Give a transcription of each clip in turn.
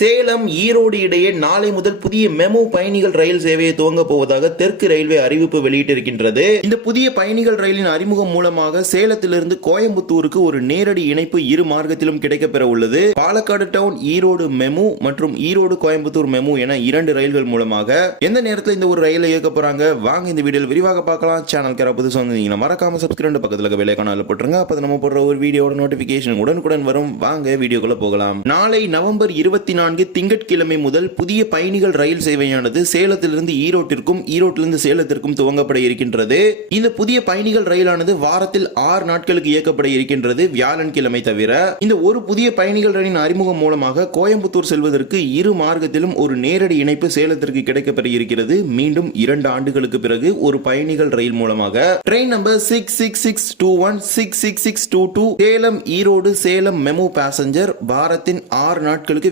சேலம் ஈரோடு இடையே நாளை முதல் புதிய மெமோ பயணிகள் ரயில் சேவையை துவங்க போவதாக தெற்கு ரயில்வே அறிவிப்பு வெளியிட்டிருக்கின்றது. இந்த புதிய பயணிகள் ரயிலின் அறிமுகம் மூலமாக சேலத்திலிருந்து கோயம்புத்தூருக்கு ஒரு நேரடி இணைப்பு இரு மார்க்கத்திலும் கிடைக்கப்பெற உள்ளது. பாலக்காடு டவுன் ஈரோடு மெமு மற்றும் ஈரோடு கோயம்புத்தூர் மெமு என இரண்டு ரயில்கள் மூலமாக. எந்த நேரத்தில் இந்த ஒரு ரயிலை இயக்க போறாங்க? வாங்க இந்த வீடியோ விரிவாக பார்க்கலாம். சேனல் கேர புதுசு வந்தீங்கன்னா மறக்காம சப்ஸ்கிரைப் பக்கத்தில் இருக்க போட்டுருங்க. அப்போ நம்ம போடுற ஒரு வீடியோட நோட்டிபிகேஷன் உடனுக்குடன் வரும். வாங்க வீடியோக்குள்ள போகலாம். நாளை நவம்பர் இருபத்தி நான்கு திங்கட்கிழமை முதல் புதிய பயணிகள் ரயில் சேவையானது சேலத்திலிருந்து ஈரோட்டிற்கும் ஈரோட்டிலிருந்து சேலத்திற்கும் துவங்கப்பட இருக்கின்றது. இந்த புதிய பயணிகள் ரயிலானது வாரத்தில் ஆறு நாட்களுக்கு இயக்கப்பட இருக்கின்றது வியாழன் கிழமை தவிர. இந்த ஒரு புதிய பயணிகள் ரயிலின் அறிமுகம் மூலமாக கோயம்புத்தூர் செல்வதற்கு இரு மார்க்கத்திலும் ஒரு நேரடி இணைப்பு சேலத்திற்கு கிடைக்கப்பெற இருக்கிறது. மீண்டும் இரண்டு ஆண்டுகளுக்கு பிறகு ஒரு பயணிகள் ரயில் மூலமாக. Train number six six six two one six six six two two Salem Erode Salem MEMU passenger வாரத்தின் ஆறு நாட்களுக்கு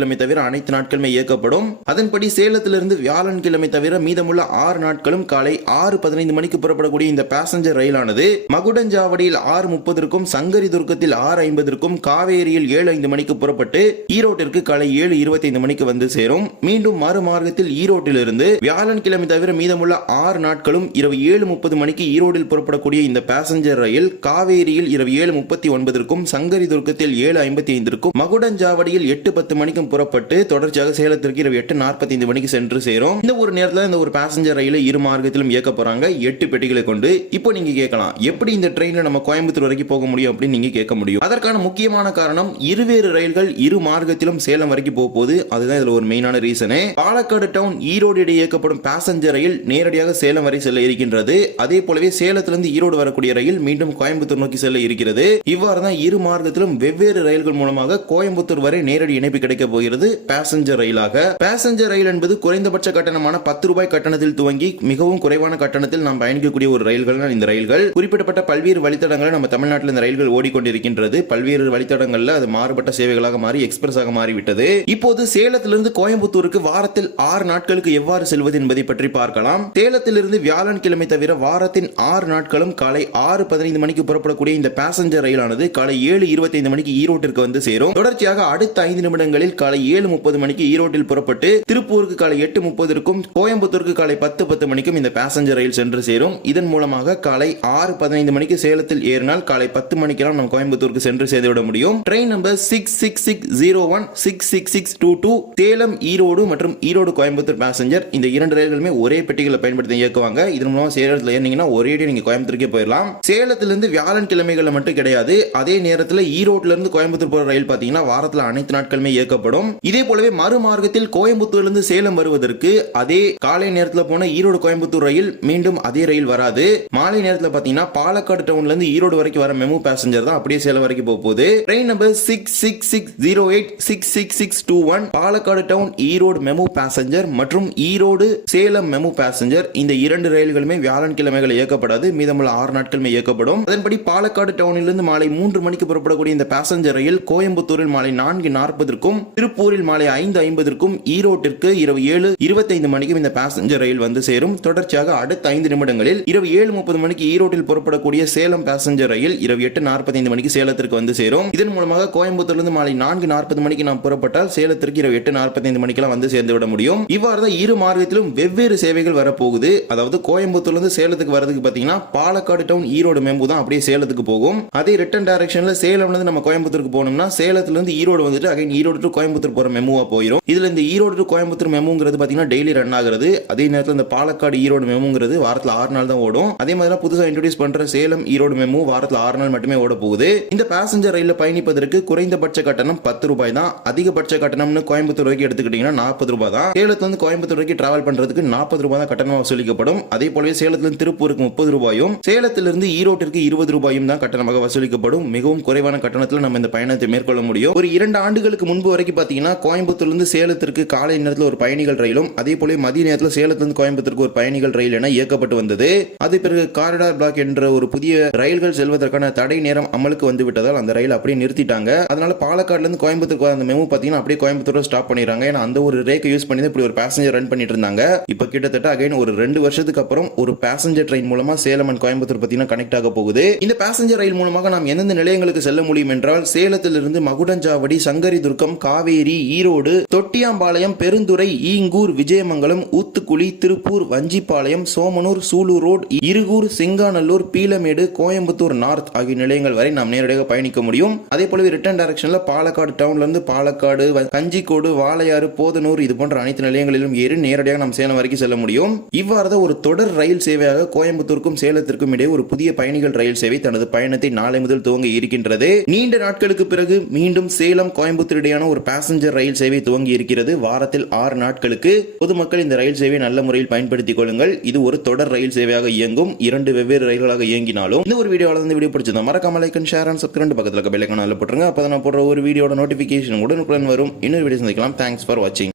வியாழன்கிழமை தவிர அனைத்து நாட்களுமே இயக்கப்படும். அதன்படி சேலத்திலிருந்து வியாழன்கிழமை தவிர மீதமுள்ள ஆறு நாட்களும் காலை ஆறு பதினைந்து மணிக்கு புறப்படக்கூடிய இந்த பேசஞ்சர் ரயிலானது மகுடஞ்சாவடியில் ஆறு முப்பதற்கும் சங்கரி துர்க்கத்தில் ஆறு ஐம்பதற்கும் காவேரியில் ஏழு ஐந்து மணிக்கு புறப்பட்டு ஈரோட்டிற்கு காலை ஏழு இருபத்தைந்து மணிக்கு வந்து சேரும். மீண்டும் மறுமார்க்கத்தில் ஈரோட்டிலிருந்து வியாழன்கிழமை தவிர மீதமுள்ள ஆறு நாட்களும் இரவு ஏழு முப்பது மணிக்கு ஈரோடில் புறப்படக்கூடிய இந்த பேசஞ்சர் ரயில் காவேரியில் இரவு ஏழு முப்பத்தி ஒன்பதற்கும் சங்கரி துர்க்கத்தில் ஏழு ஐம்பத்தி ஐந்திற்கும் மகுடஞ்சாவடியில் எட்டு பத்து மணிக்கு மணிக்கும் புறப்பட்டு தொடர்ச்சியாக சேலத்திற்கு இரவு எட்டு நாற்பத்தைந்து மணிக்கு சென்று சேரும். இந்த ஒரு நேரத்தில் இந்த ஒரு பேசஞ்சர் ரயிலை இரு மார்க்கத்திலும் இயக்க போறாங்க. எட்டு பெட்டிகளை கொண்டு இப்போ நீங்க கேட்கலாம். எப்படி இந்த ட்ரெயின்ல நம்ம கோயம்புத்தூர் வரைக்கும் போக முடியும் அப்படின்னு நீங்க கேட்க முடியும். அதற்கான முக்கியமான காரணம் இருவேறு ரயில்கள் இரு மார்க்கத்திலும் சேலம் வரைக்கும் போக போகுது. அதுதான் இதுல ஒரு மெயினான ரீசனே பாலக்காடு டவுன் ஈரோடு இடையே இயக்கப்படும் பேசஞ்சர் ரயில் நேரடியாக சேலம் வரை செல்ல இருக்கின்றது. அதே போலவே சேலத்திலிருந்து ஈரோடு வரக்கூடிய ரயில் மீண்டும் கோயம்புத்தூர் நோக்கி செல்ல இருக்கிறது. இவ்வாறு தான் இரு மார்க்கத்திலும் வெவ்வேறு ரயில்கள் மூலமாக கோயம்புத்தூர் வரை நேரடி இணைப்பு கிடைக்க போகிறது பேசஞ்சர் ரயிலாக. பேசஞ்சர் ரயில் என்பது குறைந்தபட்ச கட்டணமான பத்து ரூபாய் கட்டணத்தில் துவங்கி மிகவும் குறைவான கட்டணத்தில் நாம் பயணிக்கக்கூடிய ஒரு ரயில்கள் தான் இந்த ரயில்கள். குறிப்பிடப்பட்ட பல்வேறு வழித்தடங்களை நம்ம தமிழ்நாட்டில் இந்த ரயில்கள் ஓடிக்கொண்டிருக்கின்றது. பல்வேறு வழித்தடங்கள்ல அது மாறுபட்ட சேவைகளாக மாறி எக்ஸ்பிரஸாக மாறிவிட்டது. இப்போது சேலத்திலிருந்து கோயம்புத்தூருக்கு வாரத்தில் ஆறு நாட்களுக்கு எவ்வாறு செல்வது என்பதை பற்றி பார்க்கலாம். சேலத்திலிருந்து வியாழன் கிழமை தவிர வாரத்தின் ஆறு நாட்களும் காலை ஆறு பதினைந்து மணிக்கு புறப்படக்கூடிய இந்த பேசஞ்சர் ரயிலானது காலை ஏழு இருபத்தைந்து மணிக்கு ஈரோட்டிற்கு வந்து சேரும். தொடர்ச்சியாக அடுத்த ஐந்து நிமிடங்களில் காலை ஏழு முப்பது மணிக்கு ஈரோட்டில் புறப்பட்டு திருப்பூருக்கு காலை எட்டு முப்பதற்கும் கோயம்புத்தூருக்கு காலை பத்து பத்து மணிக்கும் இந்த பேசஞ்சர் ரயில் சென்று சேரும். இதன் மூலமாக காலை ஆறு பதினைந்து மணிக்கு சேலத்தில் ஏறினால் காலை பத்து மணிக்கெல்லாம் நம்ம கோயம்புத்தூருக்கு சென்று சேர்ந்துவிட முடியும். Train number six six six zero one six six six two two Salem Erode மற்றும் ஈரோடு கோயம்புத்தூர் பேசஞ்சர் இந்த இரண்டு ரயில்களுமே ஒரே பெட்டிகளை பயன்படுத்தி இயக்குவாங்க. இதன் மூலம் சேலத்தில் ஏறினீங்கன்னா ஒரே நீங்க கோயம்புத்தூருக்கே போயிடலாம் சேலத்திலிருந்து வியாழன் கிழமைகளில் மட்டும் கிடையாது. அதே நேரத்தில் ஈரோட்ல இருந்து கோயம்புத்தூர் போகிற ரயில் பார்த்தீங்கன்னா வாரத்தில் அனைத்து நாட்களுமே இயக்கப்படும். இதே போலவே மறுமார்க்கத்தில் கோயம்புத்தூர்லேருந்து சேலம் வருவதற்கு அதே காலை நேரத்தில் போன ஈரோடு கோயம்புத்தூர் ரயில் மீண்டும் அதே ரயில் வராது. மாலை நேரத்தில் பார்த்தீங்கன்னா பாலக்காடு டவுன்ல இருந்து ஈரோடு வரைக்கும் வர மெமு பேசஞ்சர் தான் அப்படியே சேலம் வரைக்கும் போக போகுது. Train number six six six zero eight six six six two one Palakkad town Erode MEMU passenger மற்றும் ஈரோடு சேலம் மெமு பேசஞ்சர் இந்த இரண்டு ரயில்களுமே வியாழன் கிழமைகள் இயக்கப்படாது. மீதமுள்ள ஆறு நாட்களுமே இயக்கப்படும். அதன்படி பாலக்காடு டவுனிலிருந்து மாலை மூன்று மணிக்கு புறப்படக்கூடிய இந்த பேசஞ்சர் ரயில் கோயம்புத்தூரில் மாலை நான்கு நாற்பதற்கும் திருப்பூரில் மாலை ஐந்து ஐம்பதற்கும் ஈரோட்டிற்கு இரவு ஏழு இருபத்தைந்து மணிக்கும் இந்த பேசஞ்சர் ரயில் வந்து சேரும். தொடர்ச்சியாக அடுத்த ஐந்து நிமிடங்களில் இரவு ஏழு முப்பது மணிக்கு ஈரோட்டில் புறப்படக்கூடிய சேலம் பேசஞ்சர் ரயில் இரவு எட்டு நாற்பத்தைந்து மணிக்கு சேலத்திற்கு வந்து சேரும். இதன் மூலமாக கோயம்புத்தூர்லிருந்து மாலை நான்கு நாற்பது மணிக்கு நாம் புறப்பட்டால் சேலத்திற்கு இரவு எட்டு நாற்பத்தைந்து மணிக்கெல்லாம் வந்து சேர்ந்து விட முடியும். இவ்வாறு தான் இரு மார்க்கத்திலும் வெவ்வேறு சேவைகள் வரப்போகுது. அதாவது கோயம்புத்தூர்லேருந்து சேலத்துக்கு வரதுக்கு பார்த்தீங்கன்னா பாலக்காடு டவுன் ஈரோடு மேம்பு தான் அப்படியே சேலத்துக்கு போகும். அதே ரிட்டன் டைரக்ஷனில் சேலம்லேருந்து நம்ம கோயம்புத்தூருக்கு போனோம்னா சேலத்துலேருந்து ஈரோடு வந்துட்டு அகைன் ஈரோடு டு கோயம்புத்தூர் கோயம்புத்தூர் போகிற மெமுவாக போயிடும் இதுல இந்த ஈரோடு டு கோயம்புத்தூர் மெமுங்கிறது பார்த்தீங்கன்னா டெய்லி ரன் ஆகிறது. அதே நேரத்தில் இந்த பாலக்காடு ஈரோடு மெமுங்கிறது வாரத்தில் ஆறு நாள் தான் ஓடும். அதே மாதிரி புதுசாக இன்ட்ரடியூஸ் பண்ற சேலம் ஈரோடு மெமு வாரத்தில் ஆறு நாள் மட்டுமே ஓட போகுது. இந்த பேசஞ்சர் ரயிலில் பயணிப்பதற்கு குறைந்தபட்ச கட்டணம் பத்து ரூபாய் தான். அதிகபட்ச கட்டணம்னு கோயம்புத்தூர் வரைக்கும் எடுத்துக்கிட்டீங்கன்னா நாற்பது ரூபாய் தான். சேலத்துல இருந்து கோயம்புத்தூர் வரைக்கும் டிராவல் பண்றதுக்கு நாற்பது ரூபாய் தான் கட்டணம் வசூலிக்கப்படும். அதே போலவே சேலத்திலிருந்து திருப்பூருக்கு முப்பது ரூபாயும் சேலத்திலிருந்து ஈரோட்டிற்கு இருபது ரூபாயும் தான் கட்டணமாக வசூலிக்கப்படும். மிகவும் குறைவான கட்டணத்தில் நம்ம இந்த பயணத்தை மேற்கொள்ள முடியும். ஒரு இரண்டு ஆண்டுகளுக்கு முன்பு வரைக்கும் பார்த்தீங்கன்னா கோயம்புத்தூர்லேருந்து சேலத்திற்கு காலை நேரத்தில் ஒரு பயணிகள் ரயிலும் அதே போல மதிய நேரத்தில் சேலத்திலிருந்து கோயம்புத்தூருக்கு ஒரு பயணிகள் ரயில் என இயக்கப்பட்டு வந்தது. அது பிறகு காரிடார் பிளாக் என்ற ஒரு புதிய ரயில்கள் செல்வதற்கான தடை நேரம் அமலுக்கு வந்து விட்டதால் அந்த ரயில் அப்படியே நிறுத்திட்டாங்க. அதனால பாலக்காடுல இருந்து கோயம்புத்தூருக்கு வர அந்த மெமு பார்த்தீங்கன்னா அப்படியே கோயம்புத்தூர் ஸ்டாப் பண்ணிடுறாங்க. ஏன்னா அந்த ஒரு ரேக்கை யூஸ் பண்ணி இப்படி ஒரு பேசஞ்சர் ரன் பண்ணிட்டு இருந்தாங்க இப்போ கிட்டத்தட்ட அகைன் ஒரு ரெண்டு வருஷத்துக்கு அப்புறம் ஒரு பேசஞ்சர் ட்ரெயின் மூலமா சேலம் அண்ட் கோயம்புத்தூர் பார்த்தீங்கன்னா கனெக்ட் ஆக போகுது. இந்த பேசஞ்சர் ரயில் மூலமாக நாம் எந்தெந்த நிலையங்களுக்கு செல்ல முடியும் என்றால் சேலத்திலிருந்து மகுடஞ்சாவடி சங்கரி துர்க்கம் காவி காவேரி ஈரோடு தொட்டியாம்பாளையம் பெருந்துறை ஈங்கூர் விஜயமங்கலம் ஊத்துக்குளி திருப்பூர் வஞ்சிப்பாளையம் சோமனூர் சூலூர் ரோட் இருகூர் சிங்காநல்லூர் பீலமேடு கோயம்புத்தூர் நார்த் ஆகிய நிலையங்கள் வரை நாம் நேரடியாக பயணிக்க முடியும். அதே போலவே ரிட்டர்ன் டைரக்ஷன்ல பாலக்காடு டவுன்ல இருந்து பாலக்காடு கஞ்சிக்கோடு வாளையாறு போதனூர் இது போன்ற அனைத்து நிலையங்களிலும் ஏறி நேரடியாக நாம் சேலம் வரைக்கும் செல்ல முடியும். இவ்வாறு ஒரு தொடர் ரயில் சேவையாக கோயம்புத்தூருக்கும் சேலத்திற்கும் இடையே ஒரு புதிய பயணிகள் ரயில் சேவை தனது பயணத்தை நாளை முதல் துவங்க இருக்கின்றது. நீண்ட நாட்களுக்கு பிறகு மீண்டும் சேலம் கோயம்புத்தூர் இடையான ஒரு பேசஞ்சர் ரயில் சேவை துவங்கி இருக்கிறது வாரத்தில் ஆறு நாட்களுக்கு பொதுமக்கள் இந்த ரயில் சேவையை நல்ல முறையில் பயன்படுத்திக் கொள்ளுங்கள். இது ஒரு தொடர் ரயில் சேவையாக இயங்கும். இரண்டு வெவ்வேறு ரயில்களாக இயங்கினாலும் இந்த ஒரு வீடியோவில் வந்து வீடியோ பிடிச்சதா மறக்காம like and share and subscribe பக்கத்தில் இருக்க பெல்லைக்கான போட்டுருங்க. அப்போ நான் போடுற ஒரு வீடியோட நோட்டிஃபிகேஷன் உடனுக்குடன் வரும். இன்னொரு வீடியோ சந்திக்கலாம். தேங்க்ஸ் ஃபார் வாட்சிங்